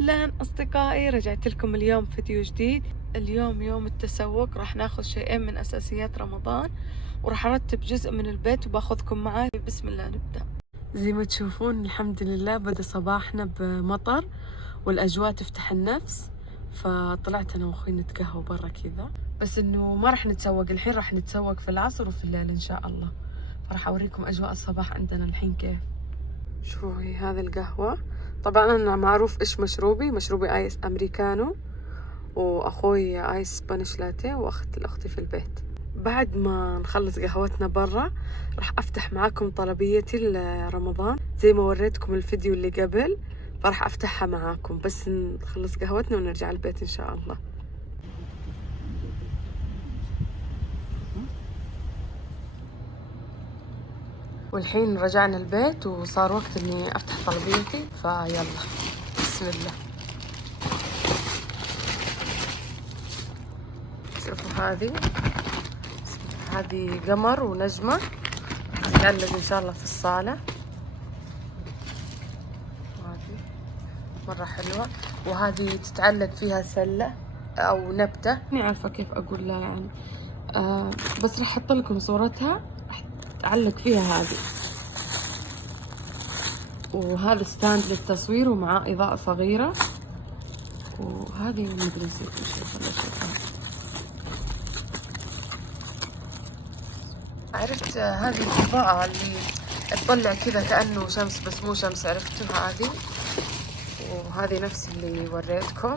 أهلا أصدقائي، رجعت لكم اليوم فيديو جديد. اليوم يوم التسوق، راح ناخذ شيئين من أساسيات رمضان وراح أرتب جزء من البيت وباخذكم معي. بسم الله نبدأ. زي ما تشوفون الحمد لله بدأ صباحنا بمطر والأجواء تفتح النفس، فطلعت أنا وأخوي نتقهوى برا كذا، بس إنه ما راح نتسوق الحين، راح نتسوق في العصر وفي الليل إن شاء الله. فراح أوريكم أجواء الصباح عندنا الحين كيف. شوفوا هي هذه القهوة، طبعا أنا معروف إيش مشروبي آيس أمريكانو، وأخوي آيس سبانيش لاتيه، أختي في البيت. بعد ما نخلص قهوتنا برا راح أفتح معاكم طلبيتي لرمضان زي ما وريتكم الفيديو اللي قبل، فراح أفتحها معاكم بس نخلص قهوتنا ونرجع البيت إن شاء الله. والحين رجعنا البيت وصار وقت إني أفتح طلبيتي، فيلا بسم الله. شوفوا هذه قمر ونجمة تتعلق إن شاء الله في الصالة، وهذه مرة حلوة، وهذه تتعلق فيها سلة أو نبتة، ماني عارفة كيف أقول لها يعني. بس راح أحط لكم صورتها، راح تعلق فيها هذه. وهذا ستاند للتصوير ومعاه إضاءة صغيرة، وهذه مدري نسيت وش. عرفت هذه الإضاءة اللي تطلع كذا كأنه شمس بس مو شمس، عرفتوها هذه؟ وهذه نفس اللي وريتكم،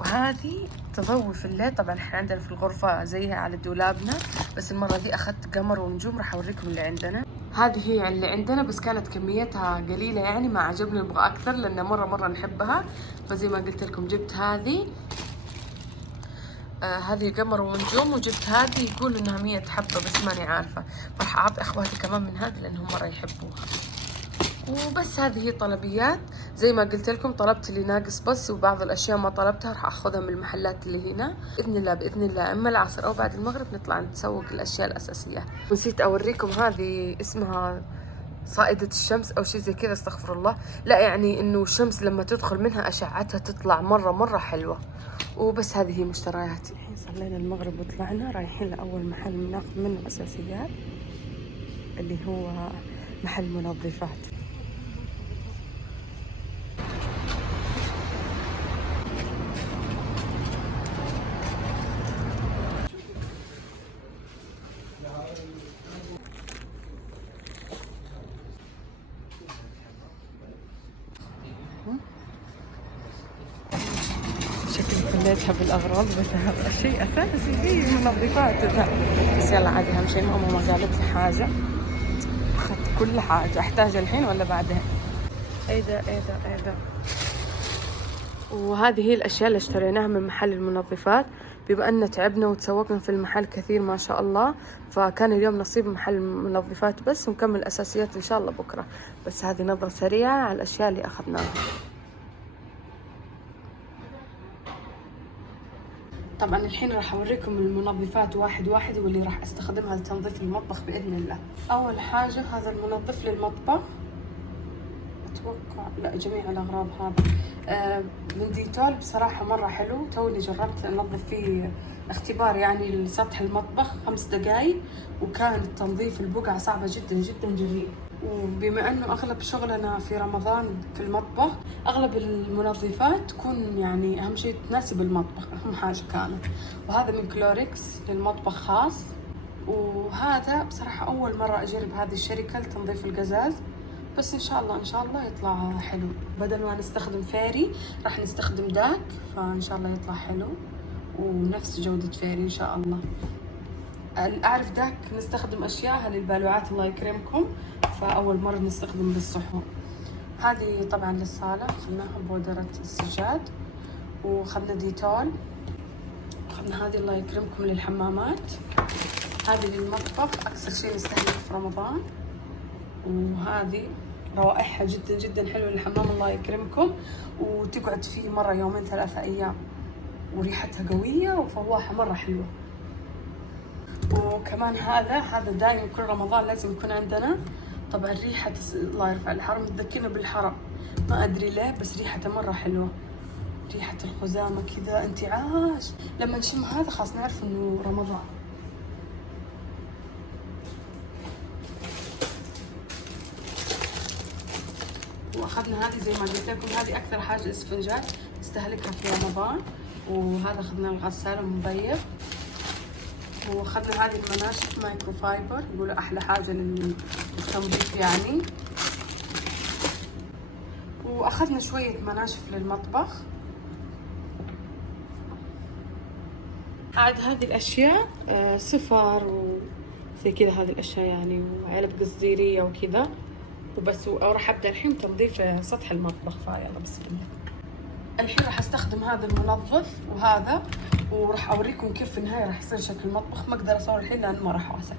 وهذه تضوي في الليل. طبعا احنا عندنا في الغرفة زيها على دولابنا، بس المرة دي أخذت قمر ونجوم، راح أوريكم اللي عندنا. هذه هي اللي عندنا بس كانت كميتها قليلة يعني، ما عجبني، نبغى أكثر لأن مرة نحبها، فزي ما قلت لكم جبت هذه. هذه قمر ونجوم، وجبت هذه يقول انها 100 حبة بس ماني عارفة، راح اعطي اخواتي كمان من هذه لانهم مرة يحبوها. وبس هذه هي طلبيات، زي ما قلت لكم طلبت اللي ناقص بس، وبعض الاشياء ما طلبتها راح اخذها من المحلات اللي هنا باذن الله اما العصر او بعد المغرب نطلع نتسوق الاشياء الاساسية. ونسيت اوريكم هذه اسمها صائدة الشمس او شيء زي كذا، استغفر الله، لا يعني انه الشمس لما تدخل منها اشعتها تطلع مرة حلوة. وبس هذه هي مشترياتي. الحين صلينا المغرب وطلعنا رايحين لأول محل بناخذ منه أساسيات اللي هو محل منظفات. شكلي خليتها بالأغراض، بس هذا شيء أساسي في منظفات ذا. بس يلا عادي، أهم شيء ماما ما قالت لي حاجة، أخذت كل حاجة. أحتاج الحين ولا بعدين؟ إيه ده. وهذه هي الأشياء اللي اشتريناها من محل المنظفات، بما أن تعبنا وتسوقنا في المحل كثير ما شاء الله، فكان اليوم نصيب محل منظفات بس، ونكمل الأساسيات إن شاء الله بكرة. بس هذه نظرة سريعة على الأشياء اللي أخذناها. طبعا الحين راح أوريكم المنظفات واحد واللي راح أستخدمها لتنظيف المطبخ بإذن الله. أول حاجة هذا المنظف للمطبخ، أتوقع لا جميع الأغراض. هذا من ديتول، بصراحة مرة حلو، توني جربت أنظف فيه اختبار يعني لسطح المطبخ 5 دقايق، وكان تنظيف البقعة صعبة جدا جميل. وبما أنه أغلب شغلنا في رمضان في المطبخ، أغلب المنظفات تكون يعني أهم شيء تناسب المطبخ، أهم حاجة كانت. وهذا من كلوريكس للمطبخ خاص، وهذا بصراحة أول مرة أجرب هذه الشركة لتنظيف القزاز، بس إن شاء الله يطلع حلو. بدل ما نستخدم فيري راح نستخدم داك، فإن شاء الله يطلع حلو ونفس جودة فيري إن شاء الله. أعرف داك نستخدم أشياء للبالوعات الله يكرمكم، فأول مرة نستخدم للصحون. هذه طبعا للصالة، خذناها بودرة السجاد، وخذنا ديتول، خذنا هذه الله يكرمكم للحمامات، هذه للمطبخ أكثر شيء نستهلك في رمضان، وهذه روائحها جدا حلوة للحمام الله يكرمكم، وتقعد فيه مرة 2-3 أيام، وريحتها قوية وفواحة مرة حلوة. وكمان هذا دايم كل رمضان لازم يكون عندنا، طبعا ريحة الله يرفع الحرم تذكرنا بالحرم، ما ادري ليه بس ريحته مرة حلوة، ريحة الخزامة كذا انتعاش، لما نشم هذا خلاص نعرف انه رمضان. واخذنا هذه زي ما قلت لكم، هذه اكثر حاجة اسفنجات نستهلكها في رمضان. وهذا اخذنا الغسالة مبيض، واخذنا هذه المناشف مايكرو فايبر، يقولوا احلى حاجة للتنظيف يعني. واخذنا شوية مناشف للمطبخ. عاد هذه الاشياء صفر وزي كذا، هذه الاشياء يعني، وعلب قصديرية وكذا وبس. وراح ابدا الحين تنظيف سطح المطبخ، فيلا بسم الله. الحين راح استخدم هذا المنظف وهذا، وراح اوريكم كيف في النهايه راح يصير شكل المطبخ. ما اقدر اصور الحين لان ما راح واسع.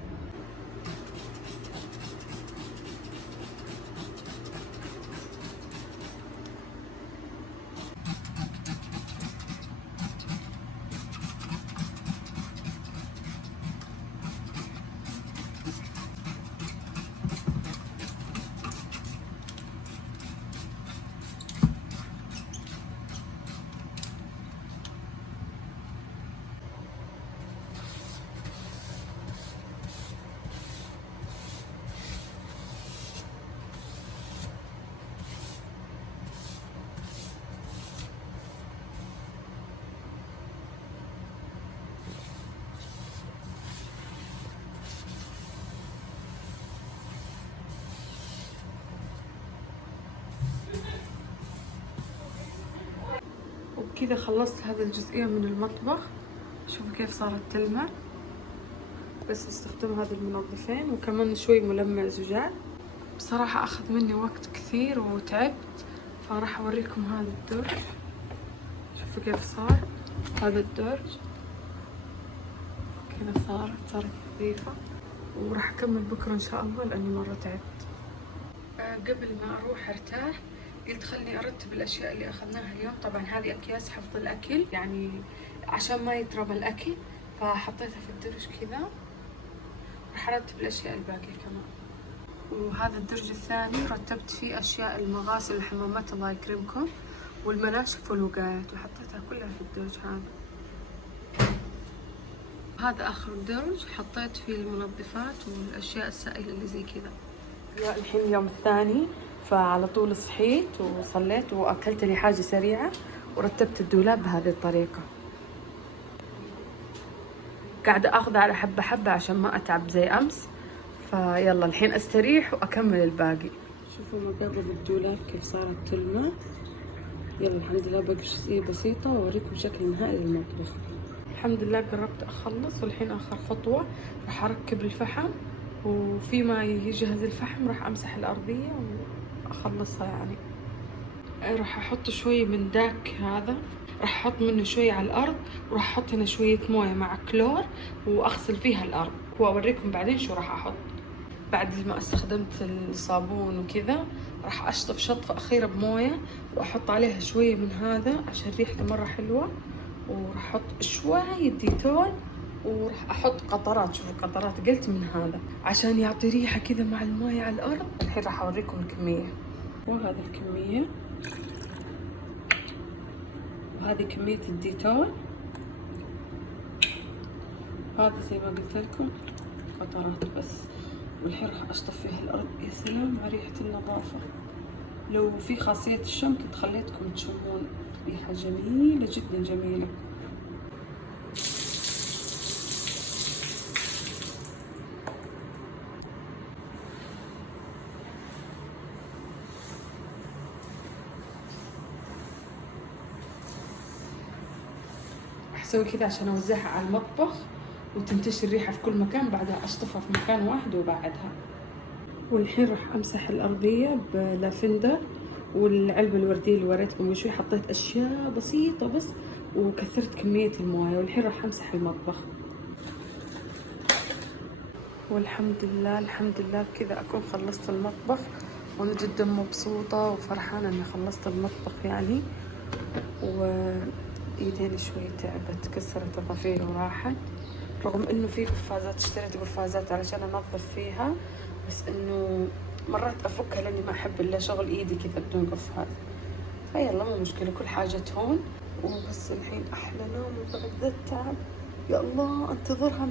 وبكذا خلصت هذه الجزئية من المطبخ. شوفوا كيف صارت تلمع، بس استخدم هذه المنظفين وكمان شوي ملمع زجاج. بصراحة أخذ مني وقت كثير وتعبت، فراح أوريكم هذا الدرج. شوفوا كيف صار هذا الدرج، كذا صارت خفيفة. وراح أكمل بكرة إن شاء الله لأني مرة تعبت. قبل ما أروح أرتاح قلت خلني أرتب الأشياء اللي أخذناها اليوم. طبعا هذه أكياس حفظ الأكل يعني عشان ما يترمى الأكل، فحطيتها في الدرج كذا. راح أرتب الأشياء الباقية كمان. وهذا الدرج الثاني رتبت فيه أشياء المغاسل الحمامات الله يكرمكم والمناشف والوقايات، وحطيتها كلها في الدرج هذا. هذا آخر درج حطيت فيه المنظفات والأشياء السائلة اللي زي كذا. الحين اليوم الثاني، فعلى طول صحيت وصليت وأكلت لي حاجة سريعة ورتبت الدولاب بهذه الطريقة. قاعدة أخذ على حبة حبة عشان ما أتعب زي أمس. فيلا الحين أستريح وأكمل الباقي. شوفوا مقابل الدولاب كيف صارت تلمع. يلا الحمد لله باقي جزئية بسيطة وأوريكم شكل نهائي للمطبخ. الحمد لله قربت أخلص، والحين آخر خطوة راح أركب الفحم، وفيما يجهز الفحم راح أمسح الأرضية وأخلصها يعني. راح أحط شوي من داك هذا، راح أحط منه شوي على الأرض، وراح أحط هنا شوية موية مع كلور وأغسل فيها الأرض، وأوريكم بعدين شو راح أحط. بعد ما استخدمت الصابون وكذا راح أشطف شطفة أخيرة بموية، وأحط عليها شوية من هذا عشان ريحته مرة حلوة، وراح أحط شوية ديتول، وراح أحط قطرات. شوفوا قطرات قلت من هذا عشان يعطي ريحة كذا مع الموية على الأرض. الحين راح أوريكم الكمية، وهذا الكمية، وهذه كمية الديتول، هذا زي ما قلت لكم قطرات بس. والحين راح أشطف فيها الأرض. يا سلام على ريحة النظافة، لو في خاصية الشم كنت خليتكم تشمون ريحة جميلة جدا جميلة. أسوي كذا عشان أوزعها على المطبخ وتنتشر الريحة في كل مكان، بعدها أشطفها في مكان واحد وبعدها. والحين راح أمسح الأرضية بلافندر، والعلبة الوردية اللي وريتكم شوي حطيت أشياء بسيطة بس، وكثرت كمية الموية. والحين راح أمسح المطبخ. والحمد لله الحمد لله بكذا أكون خلصت المطبخ، وأنا جدا مبسوطة وفرحانة إني خلصت المطبخ يعني. وإيديني شوي تعبت، كسرت الضفيرة وراحت، رغم إنه في قفازات، اشتريت قفازات علشان أنظف فيها، بس إنه مرات افكها لاني ما احب الا شغل ايدي كذا بدون قفال. فيلا مو مشكلة، كل حاجة تهون. وبس الحين احلى نوم بعد ذا التعب. يا الله انتظرها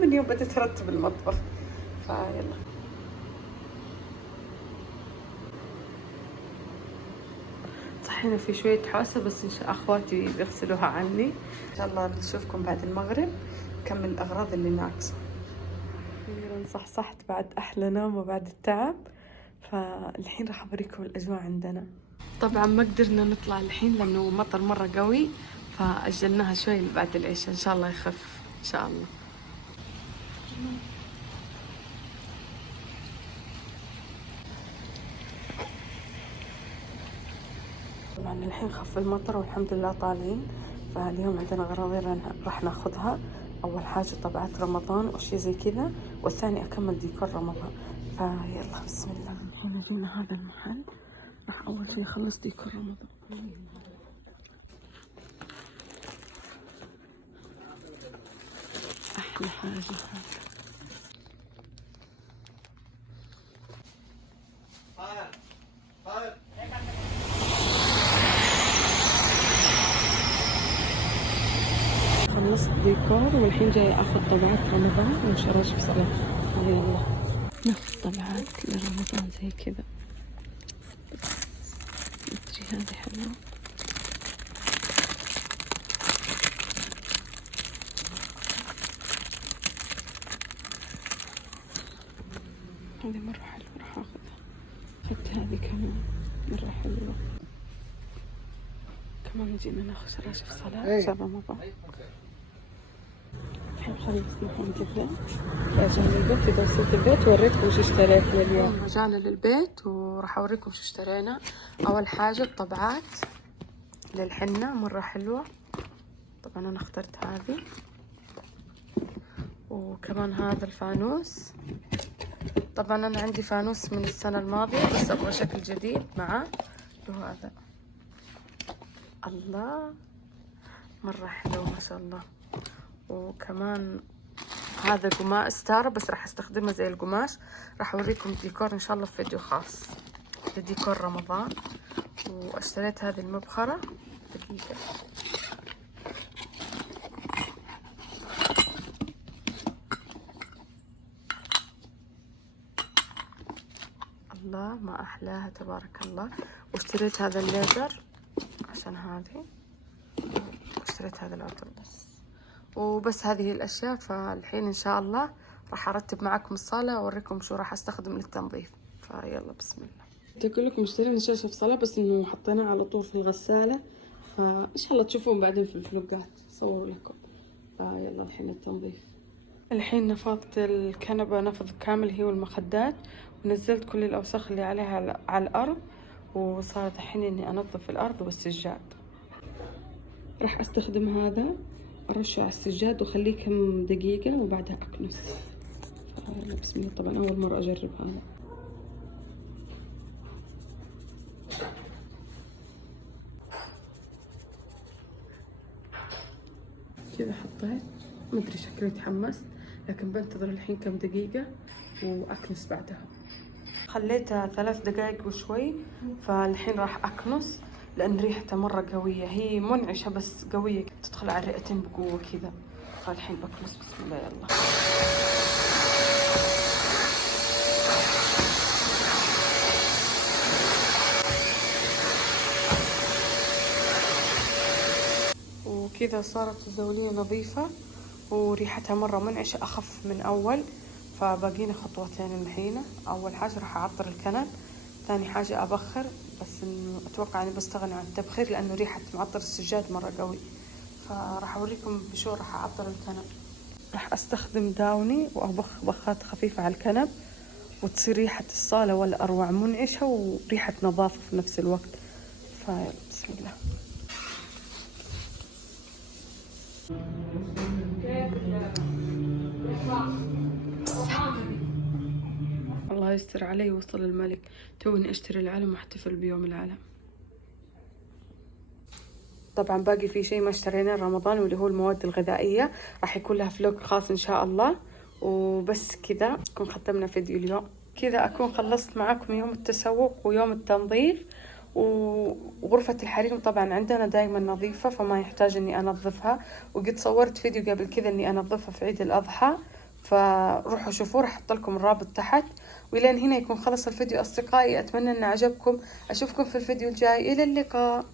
من يوم بديت ارتب المطبخ. فيلا صحينا في شوية حوسة، بس إن شاء أخواتي بيغسلوها عني. إن شاء الله نشوفكم بعد المغرب نكمل الأغراض اللي ناقصة. أخيرا صحصحت بعد أحلى نوم وبعد التعب. فالحين راح أوريكم الأجواء عندنا. طبعا ما قدرنا نطلع الحين لأنه مطر مرة قوي، فأجلناها شوي بعد العشاء، إن شاء الله يخف إن شاء الله. طبعا الحين خف المطر والحمد لله طالعين. فاليوم عندنا غراض راح ناخذها. اول حاجه طبعات رمضان وشي زي كذا، والثاني اكمل ديكور رمضان. فيلا بسم الله. الحين جينا هذا المحل، راح اول شي اخلص ديكور رمضان. احلى حاجه هذا. خلصت ديكور والحين جاي اخذ طبعات رمضان وشراشف صلاة. يلا ناخذ طبعات لرمضان زي كذا. ادري هذه حلوة. هذه مرة حلوة راح اخذها. اخذت هذه كمان مرة حلوة. كمان جينا ناخذ شراشف صلاة عشان رمضان. الحين خلص نحن جدا. رجعنا للبيت. إذا وصلت البيت وريتكم وش اشتريت لليوم. رجعنا للبيت وراح أوريكم وش اشترينا. أول حاجة الطبعات للحنة مرة حلوة. طبعا أنا اخترت هذه. وكمان هذا الفانوس. طبعا أنا عندي فانوس من السنة الماضية بس أبغى شكل جديد معاه. وهذا الله مرة حلو ما شاء الله. وكمان هذا قماش ستارة بس راح استخدمه زي القماش. راح اوريكم الديكور ان شاء الله في فيديو خاص لديكور رمضان. واشتريت هذه المبخرة دقيقة. الله ما احلاها تبارك الله. واشتريت هذا الليزر عشان هذه. واشتريت هذا العطر وبس هذه الاشياء. فالحين ان شاء الله راح ارتب معاكم الصاله واوريكم شو راح استخدم للتنظيف. فيلا بسم الله. اقول لكم اشترينا شاشة في صلاة بس انه حطيناه على طول في الغسالة. فان شاء الله تشوفون بعدين في الفلوقات صور لكم. فيلا الحين التنظيف. الحين نفضت الكنبة نفض كامل هي والمخدات، ونزلت كل الاوساخ اللي عليها على الارض. وصارت الحين اني انظف الارض والسجاد. راح استخدم هذا ارشه على السجاد واخليه كم دقيقة وبعدها اكنس. بسم الله. طبعا اول مرة اجرب هذا. كذا حطيت مدري شكلي تحمست، لكن بنتظر الحين كم دقيقة واكنس بعدها. خليتها 3 دقائق وشوي. فالحين راح اكنس لان ريحته مرة قوية. هي منعشة بس قوية تدخل على الرئتين بقوة كذا. فالحين بكنس بسم الله. يلا وكذا صارت الزولية نظيفة وريحتها مرة منعشة أخف من أول. فباقينا خطوتين الحين. أول حاجة راح أعطر الكنب، ثاني حاجة أبخر بس إنه أتوقع إني بستغني عن التبخير لأنه ريحة معطر السجاد مرة قوي. فراح أوريكم بشو راح أعطر الكنب. راح أستخدم داوني وأبخ بخات خفيفة على الكنب وتصير ريحة الصالة ولا أروع منعشة وريحة نظافة في نفس الوقت. فيلا بسم الله. الله يستر علي وصل الملك. توني اشتري العلم واحتفل بيوم العلم. طبعا باقي في شيء ما اشتريناه رمضان واللي هو المواد الغذائية. راح يكون لها فلوق خاص ان شاء الله. وبس كذا نكون ختمنا فيديو اليوم. كذا أكون خلصت معاكم يوم التسوق ويوم التنظيف. وغرفة الحريم طبعا عندنا دايما نظيفة، فما يحتاج اني انظفها. وقد صورت فيديو قبل كذا اني انظفها في عيد الاضحى، فروحوا شوفوه، راح احط لكم الرابط تحت. ولين هنا يكون خلص الفيديو اصدقائي، اتمنى ان عجبكم. اشوفكم في الفيديو الجاي، الى اللقاء.